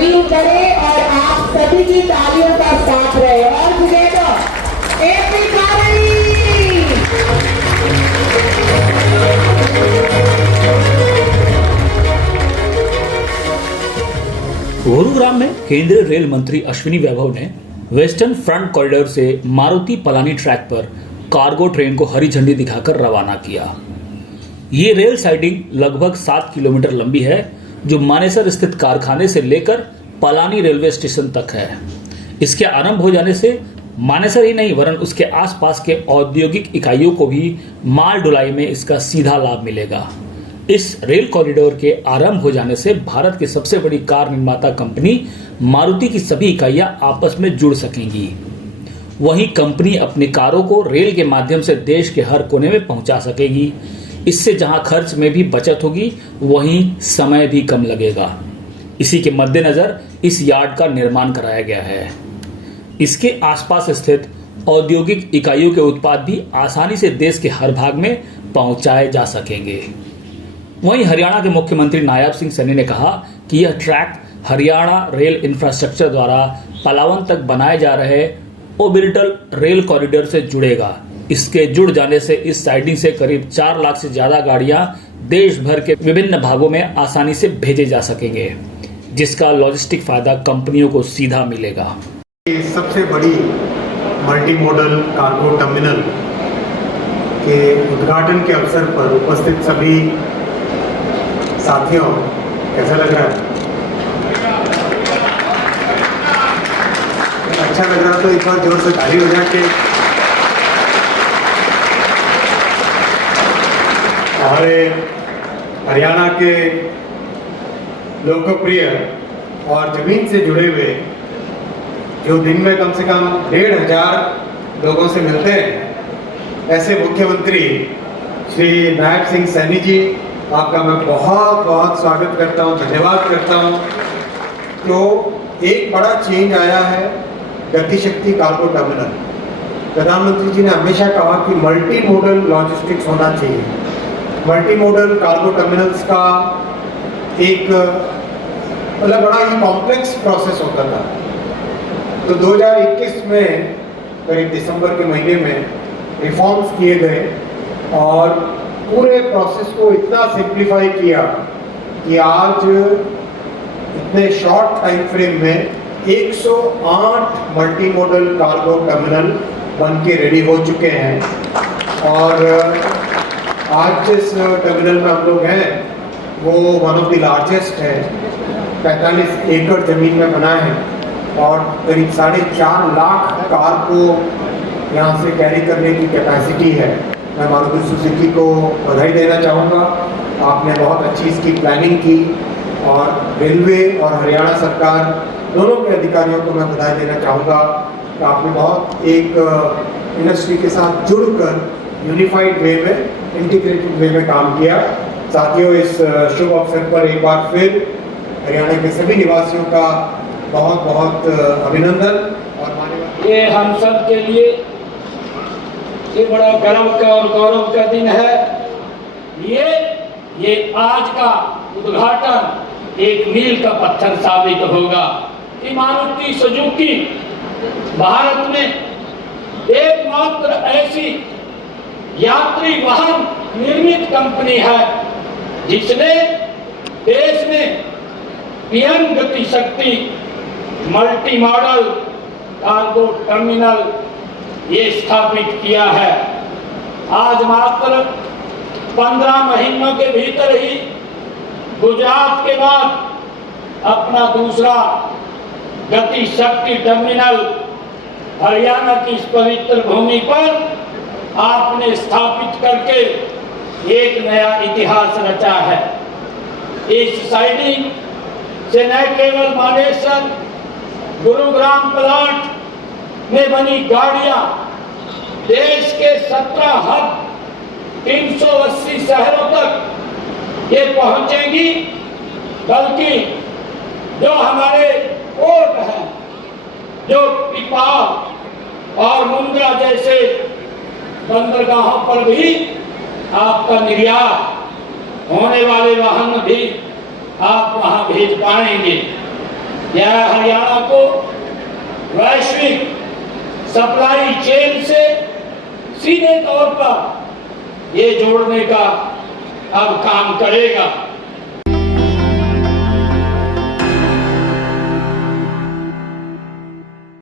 मील बढ़े और आप सभी की तालियों का साथ रहे। और टुगेदर एपी गुरुग्राम में केंद्रीय रेल मंत्री अश्विनी वैभव ने वेस्टर्न फ्रंट कॉरिडोर से मारुति पलानी ट्रैक पर कार्गो ट्रेन को हरी झंडी दिखाकर रवाना किया। ये रेल साइडिंग लगभग 7 किलोमीटर लंबी है, जो मानेसर स्थित कारखाने से लेकर पलानी रेलवे स्टेशन तक है। इसके आरंभ हो जाने से मानेसर ही नहीं वरन उसके आसपास के औद्योगिक इकाइयों को भी माल ढुलाई में इसका सीधा लाभ मिलेगा। इस रेल कॉरिडोर के आरंभ हो जाने से भारत की सबसे बड़ी कार निर्माता कंपनी मारुति की सभी इकाइयां आपस में जुड़ सकेंगी। वहीं कंपनी अपनी कारों को रेल के माध्यम से देश के हर कोने में पहुंचा सकेगी। इससे जहां खर्च में भी बचत होगी, वहीं समय भी कम लगेगा। इसी के मद्देनजर इस यार्ड का निर्माण कराया गया है। इसके आसपास स्थित औद्योगिक इकाइयों के उत्पाद भी आसानी से देश के हर भाग में पहुंचाए जा सकेंगे। वहीं हरियाणा के मुख्यमंत्री नायब सिंह सैनी ने कहा कि यह ट्रैक हरियाणा रेल इंफ्रास्ट्रक्चर द्वारा पलावन तक बनाए जा रहे ओबिटल रेल कॉरिडोर से जुड़ेगा। इसके जुड़ जाने से इस साइडिंग से करीब 4 लाख से ज्यादा गाड़ियां देश भर के विभिन्न भागों में आसानी से भेजे जा सकेंगे, जिसका लॉजिस्टिक फायदा कंपनियों को सीधा मिलेगा। सबसे बड़ी मल्टी मॉडल कार्गो टर्मिनल के उद्घाटन के अवसर पर उपस्थित सभी साथियों, कैसा लग रहा है? अच्छा लग रहा तो एक बार जोर से ताली बजा के। हमारे हरियाणा के लोकप्रिय और जमीन से जुड़े हुए, जो दिन में कम से कम 1500 लोगों से मिलते हैं, ऐसे मुख्यमंत्री श्री नायब सिंह सैनी जी, आपका मैं बहुत बहुत स्वागत करता हूं, धन्यवाद करता हूं। तो एक बड़ा चेंज आया है गति शक्ति कार्गो टर्मिनल। प्रधानमंत्री जी ने हमेशा कहा कि मल्टी मॉडल लॉजिस्टिक्स होना चाहिए। मल्टी मॉडल कार्गो टर्मिनल्स का एक मतलब बड़ा ही कॉम्प्लेक्स प्रोसेस होता था। तो 2021 में करीब दिसंबर के महीने में रिफॉर्म्स किए गए और पूरे प्रोसेस को इतना सिंप्लीफाई किया कि आज इतने शॉर्ट टाइम फ्रेम में 108 मल्टी मॉडल कार्गो टर्मिनल बन के रेडी हो चुके हैं। और आज जिस टर्मिनल में हम लोग हैं वो वन ऑफ द लार्जेस्ट है, 45 एकड़ जमीन में बना है और करीब 4.5 लाख कार को यहाँ से कैरी करने की कैपेसिटी है। मैं मारुति सुजुकी को बधाई देना चाहूँगा, आपने बहुत अच्छी इसकी प्लानिंग की और रेलवे और हरियाणा सरकार दोनों के अधिकारियों को मैं बधाई देना चाहूँगा कि आपने बहुत एक इंडस्ट्री के साथ जुड़कर यूनिफाइड वे में, इंटीग्रेटेड वे में काम किया। साथियों, इस शुभ अवसर पर एक बार फिर हरियाणा के सभी निवासियों का बहुत बहुत अभिनंदन। और ये हम सब के लिए ये बड़ा गर्व का और गौरव का दिन है। ये आज का उद्घाटन एक मील का पत्थर साबित होगा कि मारुति सुजुकी भारत में एकमात्र ऐसी यात्री वाहन निर्मित कंपनी है जिसने देश में पीएम गति शक्ति मल्टी मॉडल कार्गो टर्मिनल ये स्थापित किया है। आज मात्र 15 महीनों के भीतर ही गुजरात के बाद अपना दूसरा गति शक्ति टर्मिनल हरियाणा की इस पवित्र भूमि पर आपने स्थापित करके एक नया इतिहास रचा है। इस साइडिंग से न केवल मानेसर गुरुग्राम प्लांट में बनी गाड़ियां देश के 17 हब 380 शहरों तक ये पहुंचेंगी, बल्कि जो हमारे पोर्ट हैं, जो पिपाल और मुंद्रा जैसे बंदरगाहों पर भी आपका निर्यात होने वाले वाहन भी आप वहां भेज पाएंगे। यह हरियाणा को वैश्विक सप्लाई चेन से सीधे तौर पर ये जोड़ने का अब काम करेगा।